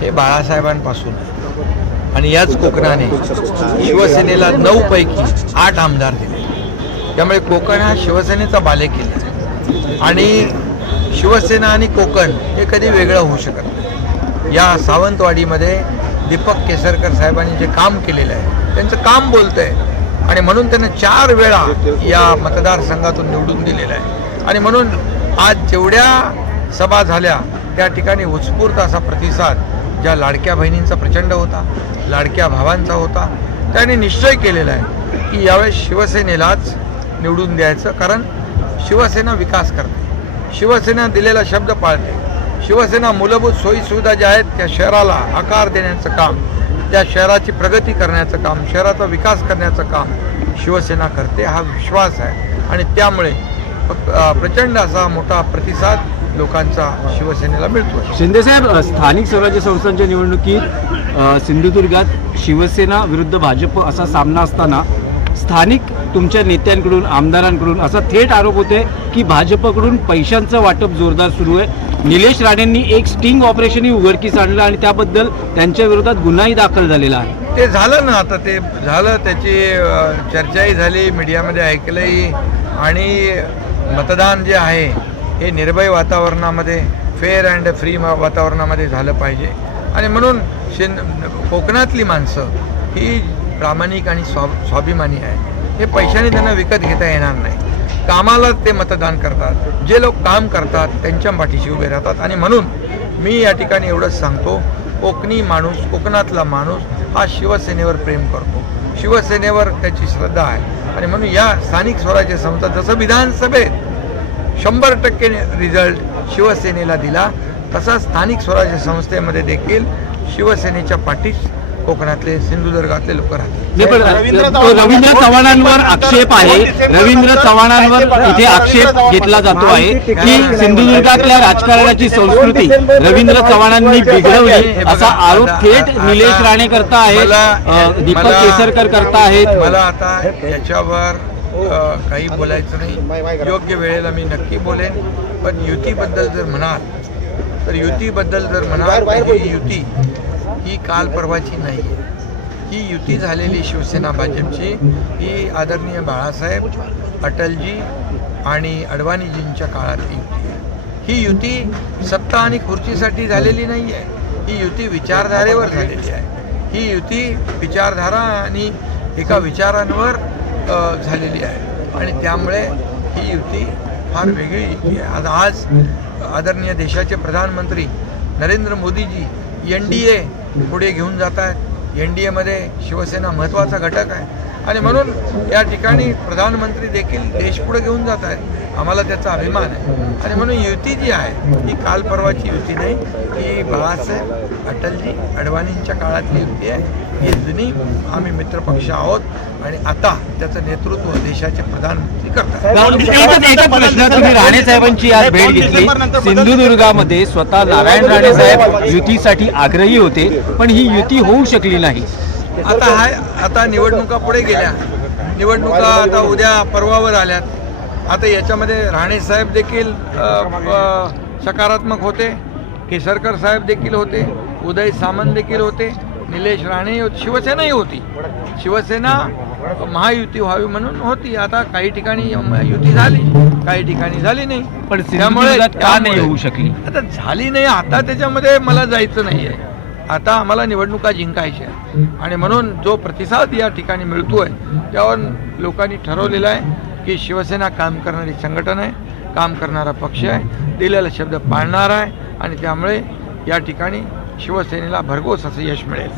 हे बाळासाहेबांपासून आहे आणि याच कोकणाने शिवसेनेला 9 पैकी 8 आमदार दिले. त्यामुळे कोकण हा शिवसेनेचा बालेकिल्ला आहे आणि शिवसेना आणि कोकण हे कधी वेगळं होऊ शकत नाही. या सावंतवाडीमध्ये दीपक केसरकर साहेबांनी जे काम केलेलं आहे त्यांचं काम बोलतंय आणि म्हणून त्यांना 4 वेळा या मतदारसंघातून निवडून दिलेलं आहे. आणि म्हणून आज जेवढ्या सभा झाल्या त्या ठिकाणी उत्स्फूर्त असा प्रतिसाद ज्या लाडक्या बहिणींचा प्रचंड होता, लाडक्या भावांचा होता, त्याने निश्चय केलेला आहे की यावेळेस शिवसेनेलाच निवडून द्यायचं. कारण शिवसेना विकास करते, शिवसेना दिलेला शब्द पाळते, शिवसेना मूलभूत सोयीसुविधा ज्या आहेत त्या शहराला आकार देण्याचं काम, त्या शहराची प्रगती करण्याचं काम, शहराचा विकास करण्याचं काम शिवसेना करते हा विश्वास आहे. आणि त्यामुळे प्रचंड असा मोठा प्रतिसाद लोकांचा शिवसेनेला मिळतो. शिंदेसाहेब, स्थानिक स्वराज्य संस्थांच्या निवडणुकीत सिंधुदुर्गात शिवसेना विरुद्ध भाजप असा सामना असताना स्थानिक तुमच्या नेत्यांकडून, आमदारांकडून असा थेट आरोप होते की भाजपकडून पैशांचं वाटप जोरदार सुरू आहे. निलेश राणेंनी एक स्टिंग ऑपरेशनही उघडकीस आणलं आणि त्याबद्दल त्यांच्या विरोधात गुन्हाही दाखल झालेला आहे. ते झालं ना, आता ते झालं, त्याची चर्चाही झाली, मीडियामध्ये ऐकलंही. आणि मतदान जे आहे हे निर्भय वातावरणामध्ये, फेअर अँड फ्री वातावरणामध्ये झालं पाहिजे. आणि म्हणून कोकणातली माणसं ही प्रामाणिक आणि स्वाभिमानी आहे. हे पैशाने त्यांना विकत घेता येणार नाही. कामाला ते मतदान करतात, जे लोक काम करतात त्यांच्या पाठीशी उभे राहतात. आणि म्हणून मी या ठिकाणी एवढंच सांगतो, कोकणी माणूस, कोकणातला माणूस हा शिवसेनेवर प्रेम करतो, शिवसेनेवर त्याची श्रद्धा आहे. आणि म्हणून या स्थानिक स्वराज्य संस्था जसं विधानसभेत 100% रिझल्ट शिवसेनेला दिला, तसा स्थानिक स्वराज्य संस्थेमध्ये देखील शिवसेनेच्या पाठीस कोकणातले, सिंधुदुर्गातले लोक राहतात. रवींद्र चव्हाणांवर आक्षेप आहे, रवींद्र चव्हाणांवर इथे आक्षेप घेतला जातो आहे की सिंधुदुर्गातल्या राजकारणाची संस्कृती रवींद्र चव्हाणांनी बिघडवली असा आरोप थेट निलेश राणे करता आहेत, दीपक केसरकर करता आहेत. मला आता याच्यावर काही बोलायचं नाही. योग्य वेळेला मी नक्की बोलेन. पण युतीबद्दल जर म्हणाल तर ही युती ही काल परवाची नाही आहे. ही युती झालेली शिवसेना भाजपची ही आदरणीय बाळासाहेब, अटलजी आणि अडवाणीजींच्या काळातली युती आहे. ही युती सत्ता आणि खुर्चीसाठी झालेली नाही आहे. ही युती विचारधारेवर झालेली आहे. ही युती विचारधारा आणि एका विचारांवर झालेली आहे. आणि त्यामुळे ही युती फार वेगळी युती आहे. आज आदरणीय देशाचे प्रधानमंत्री नरेंद्र मोदीजी NDA पुढे घेऊन जात आहेत. NDAमध्ये शिवसेना महत्त्वाचा घटक आहे. आणि म्हणून या ठिकाणी प्रधानमंत्री देखील देश पुढे घेऊन जात आहेत. आम्हाला त्याचा अभिमान आहे. आणि म्हणून युती जी आहे ही काल परवाची युती नाही, ही बाळासाहेब, अटलजी, अडवाणींच्या काळातली युती आहे. ही जुनी आम्ही मित्रपक्ष आहोत आणि आता त्याचं नेतृत्व देशाचे प्रधानमंत्री करतात. एकच प्रश्न, तुम्ही राणे साहेबांची आज भेट घेतली. सिंधुदुर्गामध्ये स्वतः नारायण राणे साहेब युतीसाठी आग्रही होते, पण ही युती होऊ शकली नाही. आता निवडणुका पुढे गेल्या, निवडणुका आता उद्या परवावर आल्यात. आता याच्यामध्ये राणे साहेब देखील सकारात्मक होते, केसरकर साहेब देखील होते, उदय सामंत देखील होते, निलेश राणे होते, शिवसेनाही होती. शिवसेना महायुती व्हावी म्हणून होती. आता काही ठिकाणी युती झाली, काही ठिकाणी झाली नाही. पण त्यामुळे का नाही होऊ शकली? आता झाली नाही. आता त्याच्यामध्ये मला जायचं नाही आहे. आता आम्हाला निवडणुका जिंकायच्या आणि म्हणून जो प्रतिसाद या ठिकाणी मिळतोय त्यावर लोकांनी ठरवलेलं आहे की शिवसेना काम करणारी संघटना आहे, काम करणारा पक्ष आहे, दिलेला शब्द पाळणार आहे. आणि त्यामुळे या ठिकाणी शिवसेनेला भरघोस असं यश मिळेल.